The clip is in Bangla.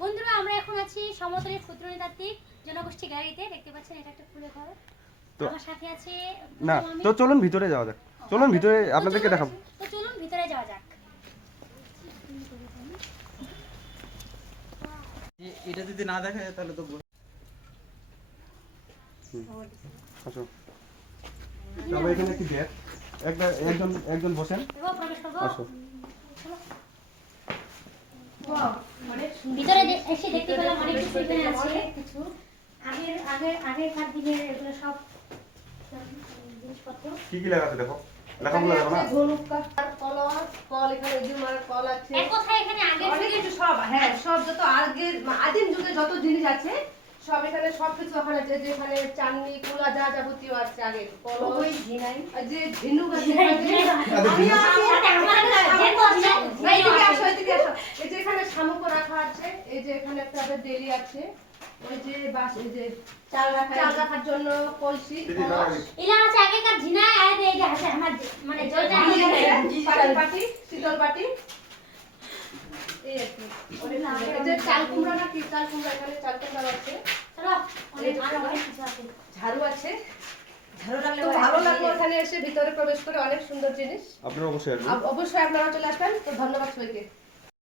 বন্ধুরা আমরা এখন আছি সমতলের ক্ষুদ্র নৃতাত্ত্বিক জনগোষ্ঠী গ্যালারিতে, দেখতে পাচ্ছেন এটা একটা ফুলের ঘর। তো আমার সাথে আছে না, তো চলুন ভিতরে যাওয়া যাক। চলুন ভিতরে আপনাদেরকে দেখাবো। তো চলুন ভিতরে যাওয়া যাক। এটা যদি না দেখায় তাহলে তো আসো। তবে এখানে কি দেখ একজন বসেন। আসো। ভিতরে এসে দেখতে পেলাম অনেক কিছু এখানে আছে, কিছু আগেরকার দিনের এগুলো সব জিনিসপত্র। কি কি লেখা আছে দেখো, লেখাগুলো দেখো না। কল এখানে জুমার কল আছে। এক কথায় এখানে আগের কিছু সব, হ্যাঁ সব যত আগের আদিম যুগে যত জিনিস আছে সব এখানে সবকিছু ওখানে আছে, যে এখানে চাননি কুলা যা যাবতীয় আছে আগে কলস যে ঝিনুক আছে। এই যে এখানে শামুক রাখা আছে, এই যে এখানে একটা ডেলি আছে, ওই যে বাস এই যে চাল রাখার জন্য কলসি এলা আছে আগেকার ঝিনা আর এই যে আছে আমার মানে জলটা পাটি শীতল পাটি। এই যে চাল কুমড়া না কি চাল কুমড়া, এখানে চাল কুমড়া আছে। চলো অনেক আরো অনেক কিছু আছে। ঝাড়ু আছে, ঝাড়ু রাখলে ভালো লাগবে। এখানে এসে ভিতরে প্রবেশ করে অনেক সুন্দর জিনিস। আপনারা অবশ্যই আসবেন। অবশ্যই আপনারা চলে আসবেন। তো ধন্যবাদ সবাইকে।